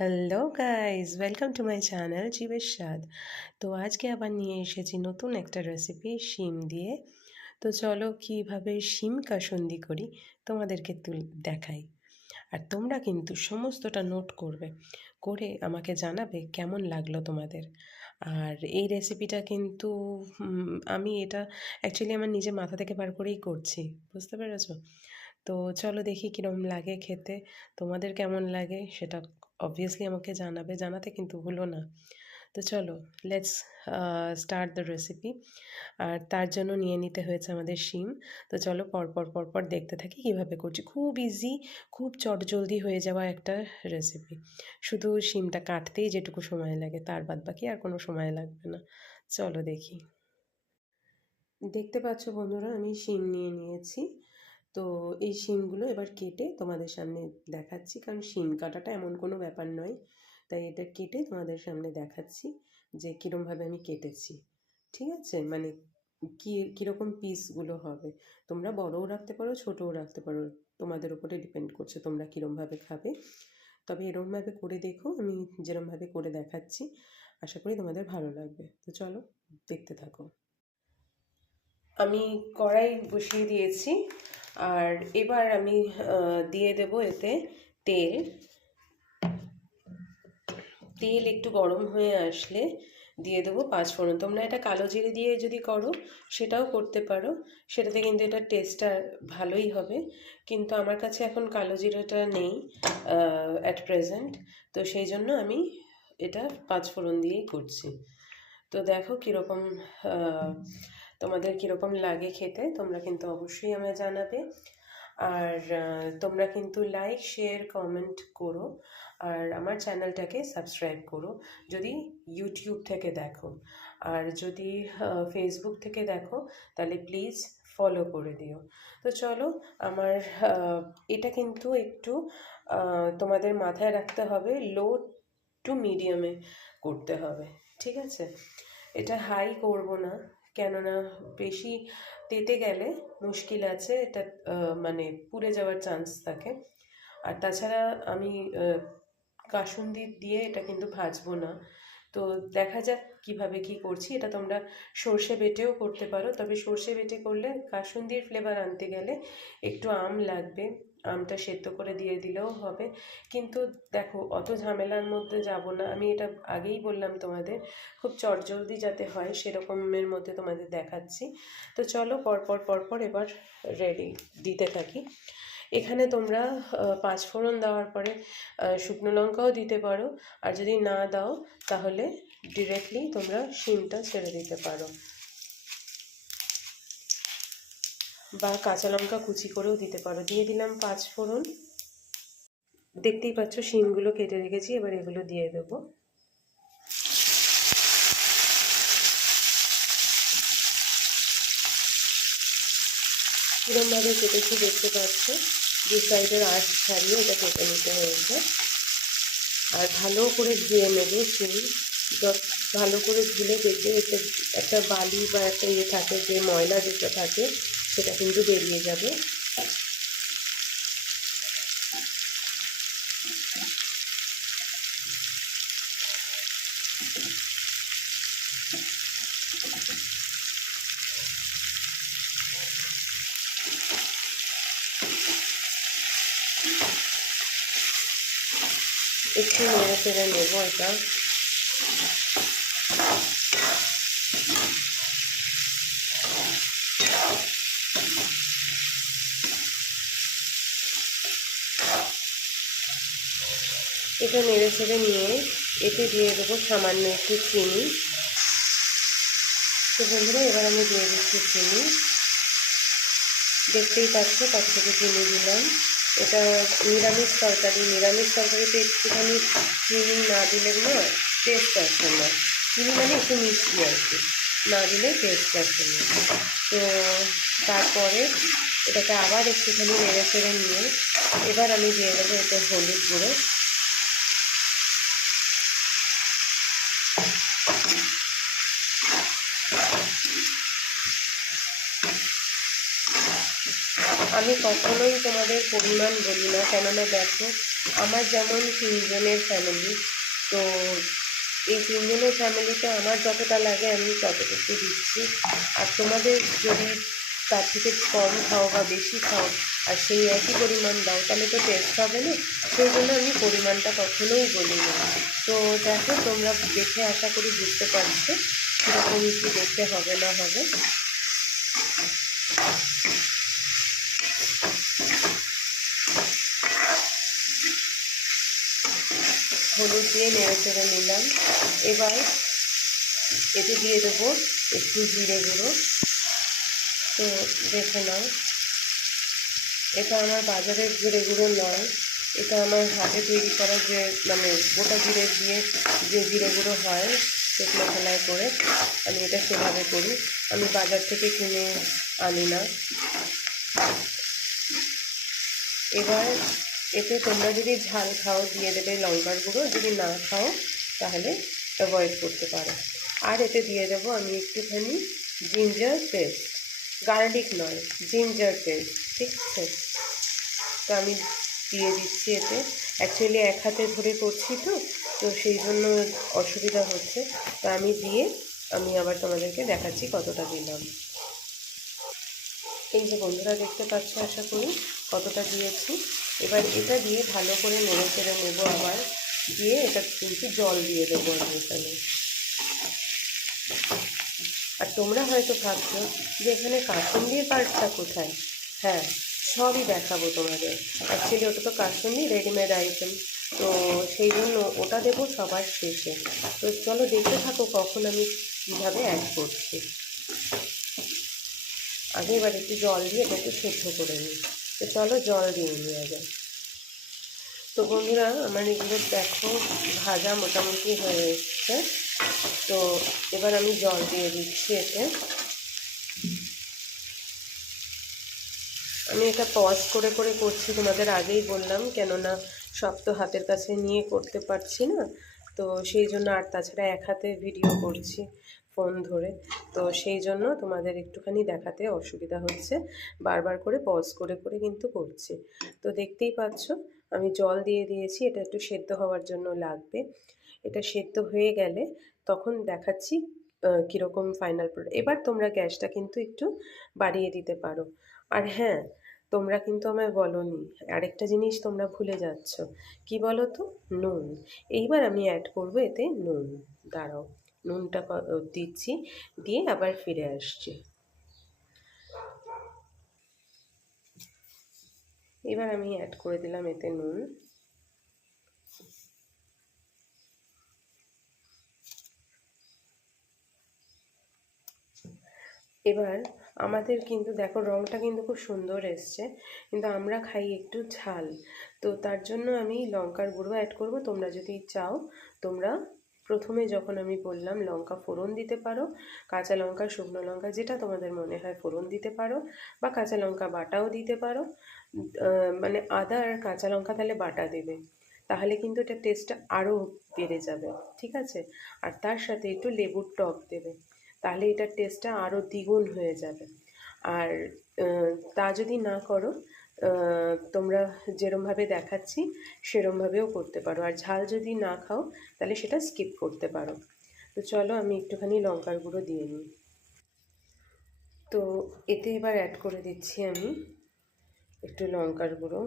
Hello guys, welcome to my channel জীবের স্বাদ। তো আজকে আবার নিয়ে এসেছি নতুন একটা রেসিপি শিম দিয়ে। তো চলো কীভাবে শিম কাসুন্দি করি তোমাদেরকে দেখাই। আর তোমরা কিন্তু সমস্তটা নোট করবে, করে আমাকে জানাবে কেমন লাগলো তোমাদের। আর এই রেসিপিটা কিন্তু আমি এটা অ্যাকচুয়ালি আমার নিজের মাথা থেকে বার করেই করছি, বুঝতে পেরেছো? তো চলো দেখি কীরকম লাগে খেতে, তোমাদের কেমন লাগে সেটা অবভিয়াসলি আমাকে জানাবে, জানাতে কিন্তু ভুলো না। তো চলো লেটস স্টার্ট দ্য রেসিপি। আর তার জন্য নিয়ে নিতে হয়েছে আমাদের শিম। তো চলো পরপর দেখতে থাকি কীভাবে করছি। খুব ইজি, খুব চটজলদি হয়ে যাওয়া একটা রেসিপি। শুধু শিমটা কাটতেই যেটুকু সময় লাগে, তার বাদ বাকি আর কোনো সময় লাগবে না। চলো দেখি। দেখতে পাচ্ছ বন্ধুরা, আমি শিম নিয়ে নিয়েছি। তো এই শিমগুলো এবার কেটে তোমাদের সামনে দেখাচ্ছি, কারণ শিম কাটাটা এমন কোনো ব্যাপার নয়, তাই এটা কেটে তোমাদের সামনে দেখাচ্ছি যে কীরকমভাবে আমি কেটেছি। ঠিক আছে, মানে কীরকম পিসগুলো হবে। তোমরা বড়ও রাখতে পারো, ছোটও রাখতে পারো, তোমাদের উপরে ডিপেন্ড করছে তোমরা কীরমভাবে খাবে। তবে এরমভাবে করে দেখো, আমি যেরমভাবে করে দেখাচ্ছি, আশা করি তোমাদের ভালো লাগবে। তো চলো দেখতে থাকো। আমি কড়াই বসিয়ে দিয়েছি, আর এবার আমি দিয়ে দেব এতে তেল। তেল একটু গরম হয়ে আসলে দিয়ে দেবো পাঁচফোড়ন। তোমরা এটা কালো জিরে দিয়ে যদি করো সেটাও করতে পারো, সেটাতে কিন্তু এটা টেস্টটা ভালোই হবে। কিন্তু আমার কাছে এখন কালো জিরেটা নেই অ্যাট প্রেজেন্ট, তো সেই জন্য আমি এটা পাঁচফোড়ন দিয়েই করছি। তো দেখো কীরকম তোমাদের কীরকম লাগে খেতে, তোমরা কিন্তু অবশ্যই আমায় জানাবে। আর তোমরা কিন্তু লাইক, শেয়ার, কমেন্ট করো। আর আমার চ্যানেলটাকে সাবস্ক্রাইব করো যদি ইউটিউব থেকে দেখো। আর যদি ফেসবুক থেকে দেখো তাহলে প্লিজ ফলো করে দিও। তো চলো, আমার এটা কিন্তু একটু তোমাদের মাথায় রাখতে হবে, লো টু মিডিয়ামে করতে হবে। ঠিক আছে, এটা হাই করব না, কেননা বেশি তেতে গেলে মুশকিল আছে, এটা মানে পুড়ে যাওয়ার চান্স থাকে। আর তাছাড়া আমি কাসুন্দি দিয়ে এটা কিন্তু ভাজবো না। তো দেখা যাক কিভাবে কি করছি। এটা তোমরা সর্ষে বেটেও করতে পারো, তবে সর্ষে বেটে করলে কাসুন্দির ফ্লেভার আনতে গেলে একটু আম লাগবে, আমটা সেদ্ধ করে দিয়ে দিলেও হবে। কিন্তু দেখো অত ঝামেলার মধ্যে যাব না আমি, এটা আগেই বললাম তোমাদের, খুব চটজলদি যাতে হয় সেরকমের মধ্যে তোমাদের দেখাচ্ছি। তো চলো পরপর এবার রেডি দিতে থাকি। এখানে তোমরা পাঁচফোড়ন দেওয়ার পরে শুকনো লঙ্কাও দিতে পারো, আর যদি না দাও তাহলে ডিরেক্টলি তোমরা শিমটা ছেড়ে দিতে পারো, বা কাঁচা লঙ্কা কুচি করেও দিতে পারো। দিয়ে দিলাম পাঁচফোড়ন। দেখতেই পাচ্ছ শিমগুলো কেটে রেখেছি, এবার এগুলো দিয়ে দেবো। এরকমভাবে কেটেছি, দেখতে পাচ্ছ দু সাইডের আঁশ ছাড়িয়ে এটা কেটে নিতে হয়েছে। আর ভালো করে ধুয়ে নেবে শিম, ভালো করে ধুলে দেখবে এতে একটা বালি বা একটা ইয়ে থাকে, যে ময়লা যেটা থাকে সেটা কিন্তু বেরিয়ে যাবে। একটু নেড়ে চেড়ে নেবো এটা। এটা নেড়ে চেড়ে নিয়ে এতে দিয়ে দেবো সামান্য একটু চিনি। তো বন্ধুরা এবার আমি দিয়ে দিচ্ছি চিনি। দেখতেই পাচ্ছ কতটুকু চিনি দিলাম। এটা নিরামিষ তরকারিতে একটুখানি চিনি না দিলে না টেস্ট আসে না। চিনি মানে একটু মিষ্টি আর কি, না দিলে টেস্ট আসে না। তো তারপরে এটাকে আবার একটুখানি নেড়ে চেড়ে নিয়ে এবার আমি দিয়ে দেবো এতে হলুদ গুঁড়ো। আমি কখনোই তোমাদের পরিমাণ বলি না, কেননা দেখো আমার যেমন 3 জনের ফ্যামিলি, তো এই 3 জনের ফ্যামিলিতে আমার যতটা লাগে আমি ততটুকু দিচ্ছি। আর তোমাদের যদি তার থেকে কম খাও বা বেশি খাও আর সেই একই পরিমাণ দাও তাহলে তো টেস্ট হবে না, সেই জন্য আমি পরিমাণটা কখনোই বলি না। তো দেখো তোমরা দেখে আশা করি বুঝতে পারছো কীরকম কী দেখতে হবে না হবে। হলুদ দিয়ে নেড়ে চেড়ে নিলাম। এবার এতে দিয়ে দেবো একটু জিরে গুঁড়ো। তো দেখে নাও, এটা আমার বাজারের জিরে গুঁড়ো নয়, এটা আমার হাতে তৈরি করা যে মানে গোটা জিরে দিয়ে যে জিরে গুঁড়ো হয় শুকনো মশলায় করে, আমি এটা সেভাবে করি, আমি বাজার থেকে কিনে আনি না। এবার এতে তোমরা যদি ঝাল খাও দিয়ে দেবে লঙ্কার গুঁড়ো, যদি না খাও তাহলে অ্যাভয়েড করতে পারো। আর এতে দিয়ে দেবো আমি একটুখানি জিঞ্জার পেস্ট, গার্লিক নয়, জিঞ্জার পেস্ট, ঠিক আছে? তো আমি দিয়ে দিচ্ছি এতে। অ্যাকচুয়ালি এক হাতে ধরে করছি তো তো সেই জন্য অসুবিধা হচ্ছে। তো আমি দিয়ে আমি আবার তোমাদেরকে দেখাচ্ছি কতটা দিলাম। এই যে বন্ধুরা দেখতে পাচ্ছ আশা করি কতটা দিয়েছি। এবার এটা দিয়ে ভালো করে নেড়ে চেড়ে নেবো আবার, দিয়ে এটা কিন্তু জল দিয়ে দেবো আমি এখানে। আর তোমরা হয়তো ভাবছো যে এখানে কাসুন্দির পার্টটা কোথায়? হ্যাঁ, সবই দেখাবো তোমাদের। অ্যাকচুয়ালি ওটা তো কাসুন্দি রেডিমেড আইটেম, তো সেই জন্য ওটা দেবো সবার শেষে। তো চলো দেখতে থাকো কখন আমি কীভাবে অ্যাড করছি। আগে এবার একটু জল দিয়ে এটা একটু সেদ্ধ করে নিই। তো চলো জল দিয়ে নিই আগে। তো বন্ধুরা আমার এগুলো দেখো ভাজা মোটামুটি হয়ে এসছে। তো এবার আমি জল দিয়ে দিচ্ছি এতে। আমি এটা পজ করে করে করছি, তোমাদের আগেই বললাম, কেননা সব তো হাতের কাছে নিয়ে করতে পারছি না, তো সেই জন্য। আর তাছাড়া এক হাতে ভিডিও করছি ফোন ধরে, তো সেই জন্য তোমাদের একটুখানি দেখাতে অসুবিধা হচ্ছে, বারবার করে পজ করে করে কিন্তু করছি। তো দেখতেই পাচ্ছ আমি জল দিয়ে দিয়েছি, এটা একটু সেদ্ধ হওয়ার জন্য লাগবে। এটা সেদ্ধ হয়ে গেলে তখন দেখাচ্ছি কীরকম ফাইনাল প্রোডাক্ট। এবার তোমরা গ্যাসটা কিন্তু একটু বাড়িয়ে দিতে পারো। আর হ্যাঁ, তোমরা কিন্তু আমায় বলোনি, আরেকটা জিনিস তোমরা ভুলে যাচ্ছ, কি বলো তো? নুন। এইবার আমি অ্যাড করব এতে নুন। দাঁড়াও, নুনটা দিচ্ছি, দিয়ে আবার ফিরে আসছি। এবার আমি অ্যাড করে দিলাম এতে নুন। এবার আমাদের কিন্তু দেখো রঙটা কিন্তু খুব সুন্দর এসছে, কিন্তু আমরা খাই একটু ঝাল, তো তার জন্য আমি লঙ্কার গুঁড়ো অ্যাড করব। তোমরা যদি চাও তোমরা প্রথমে যখন আমি বললাম লঙ্কা ফোড়ন দিতে পারো, কাঁচা লঙ্কা শুকনো লঙ্কা যেটা তোমাদের মনে হয় ফোড়ন দিতে পারো, বা কাঁচা লঙ্কা বাটাও দিতে পারো। মানে আদা আর কাঁচা লঙ্কা তাহলে বাটা দেবে, তাহলে কিন্তু এটা টেস্টটা আরও বেড়ে যাবে, ঠিক আছে? আর তার সাথে একটু লেবুর টক দেবে, তাহলে এটার টেস্টটা আরও দ্বিগুণ হয়ে যাবে। আর তা যদি না করো, তোমরা যেরমভাবে দেখাচ্ছি সেরমভাবেও করতে পারো। আর ঝাল যদি না খাও তাহলে সেটা স্কিপ করতে পারো। তো চলো আমি একটুখানি লঙ্কার গুঁড়ো দিয়ে নিই। তো এতে এবার অ্যাড করে দিচ্ছি আমি একটু লঙ্কার গুঁড়ো।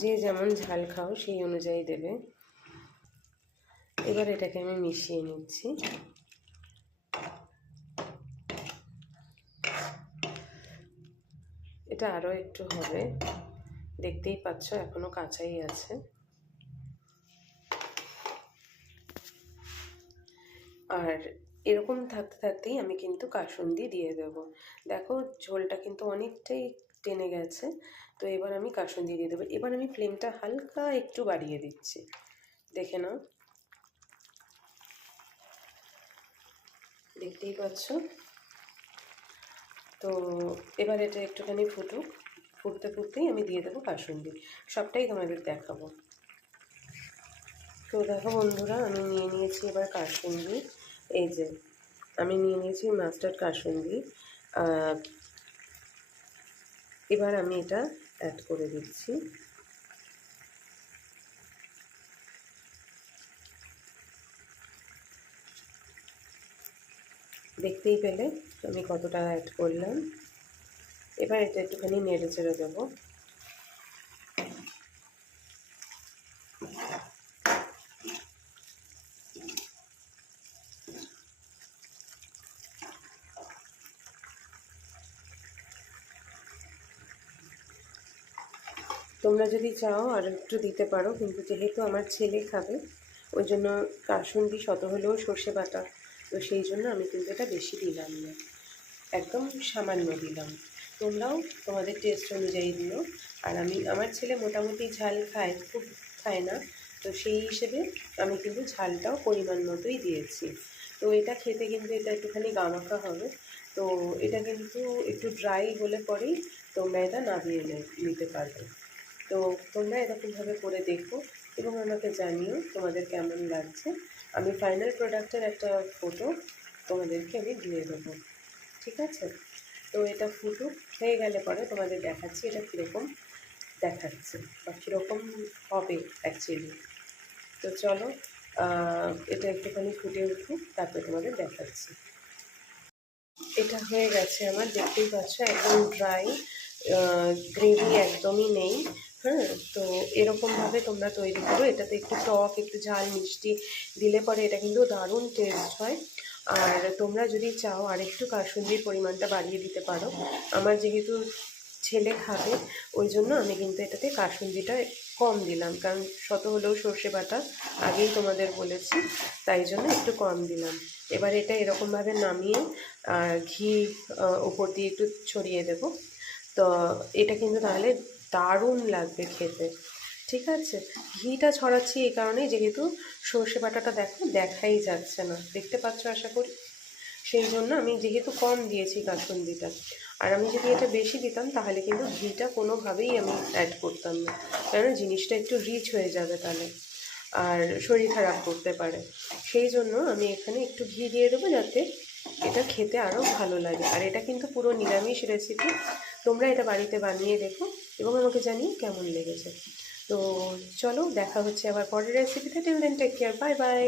যে যেমন ঝাল খাও সেই অনুযায়ী দেবে। এবার এটাকে আমি মিশিয়ে নিচ্ছি। এটা আরও একটু হবে, দেখতেই পাচ্ছ এখনো কাঁচাই আছে। আর এরকম থাকতে থাকতেই আমি কিন্তু কাসুন্দি দিয়ে দেবো। দেখো ঝোলটা কিন্তু অনেকটাই টেনে গেছে, তো এবার আমি কাসুন্দি দিয়ে দেবো। এবার আমি ফ্লেমটা হালকা একটু বাড়িয়ে দিচ্ছি, দেখে নাও, দেখতেই পাচ্ছ। তো এবার এটা একটুখানি ফুটুক, ফুটতে ফুটতেই আমি দিয়ে দেবো কাসুন্দি, সবটাই তোমাদের দেখাবো। তো দেখো বন্ধুরা আমি নিয়ে নিয়েছি এবার কাসুন্দি। এই যে আমি নিয়ে নিয়েছি মাস্টার্ড কাসুন্দি। এবার আমি এটা অ্যাড করে দিচ্ছি। দেখতেই পেলে আমি কতটা অ্যাড করলাম। এবার এটা একটুখানি নেড়ে চেড়ে দেবো। তোমরা যদি চাও আর একটু দিতে পারো, কিন্তু যেহেতু আমার ছেলে খাবে ওই জন্য কাসুন্দি শত হলেও সর্ষে বাটা, তো সেই জন্য আমি কিন্তু এটা বেশি দিলাম না, একদম সামান্য দিলাম। তোমরাও তোমাদের টেস্ট অনুযায়ী দিও। আর আমার ছেলে মোটামুটি ঝাল খায়, খুব খায় না, তো সেই হিসেবে আমি কিন্তু ঝালটাও পরিমাণ মতোই দিয়েছি। তো এটা খেতে কিন্তু এটা একটুখানি গামাখা হবে। তো এটা কিন্তু একটু ড্রাই হলে পরেই তোমরা এটা নামিয়ে নিতে পারবে। তো তোমরা এরকমভাবে করে দেখো এবং আমাকে জানিও তোমাদের কেমন লাগছে। আমি ফাইনাল প্রোডাক্টের একটা ফটো তোমাদেরকে আমি দিয়ে দেবো, ঠিক আছে? তো এটা ফুটুক, হয়ে গেলে পরে তোমাদের দেখাচ্ছি এটা কীরকম দেখাচ্ছে বা কীরকম হবে অ্যাকচুয়ালি। তো চলো এটা একটুখানি ফুটে উঠুক, তারপরে তোমাদের দেখাচ্ছি। এটা হয়ে গেছে আমার, দেখতেই পাচ্ছ একদম ড্রাই, গ্রেভি একদমই নেই। হ্যাঁ, তো এরকমভাবে তোমরা তৈরি করো। এটাতে একটু টক, একটু ঝাল, মিষ্টি দিলে পরে এটা কিন্তু দারুণ টেস্ট হয়। আর তোমরা যদি চাও আর একটু কাসুন্দির পরিমাণটা বাড়িয়ে দিতে পারো। আমার যেহেতু ছেলে খাবে ওই জন্য আমি কিন্তু এটাতে কাসুন্দিটা কম দিলাম, কারণ শত হলেও সর্ষে বাটা আগেই তোমাদের বলেছি, তাই জন্য একটু কম দিলাম। এবার এটা এরকমভাবে নামিয়ে ঘি উপর দিয়ে একটু ছড়িয়ে দেব। তো এটা কিন্তু তাহলে দারুণ লাগবে খেতে, ঠিক আছে? ঘিটা ছড়াচ্ছি এই কারণেই, যেহেতু সর্ষে বাটাটা দেখাই যাচ্ছে না, দেখতে পাচ্ছ আশা করি, সেই জন্য আমি যেহেতু কম দিয়েছি কাসুন্দিটা। আর আমি যদি এটা বেশি দিতাম তাহলে কিন্তু ঘিটা কোনোভাবেই আমি অ্যাড করতাম না, কেন জিনিসটা একটু রিচ হয়ে যাবে তাহলে, আর শরীর খারাপ করতে পারে। সেই জন্য আমি এখানে একটু ঘি দিয়ে দেবো যাতে এটা খেতে আরও ভালো লাগে। আর এটা কিন্তু পুরো নিরামিষ রেসিপি, তোমরা এটা বাড়িতে বানিয়ে দেখো এবং আমাকে জানিয়ে কেমন লেগেছে। তো চলো দেখা হচ্ছে আবার পরের রেসিপিতে। Till then take care, bye by.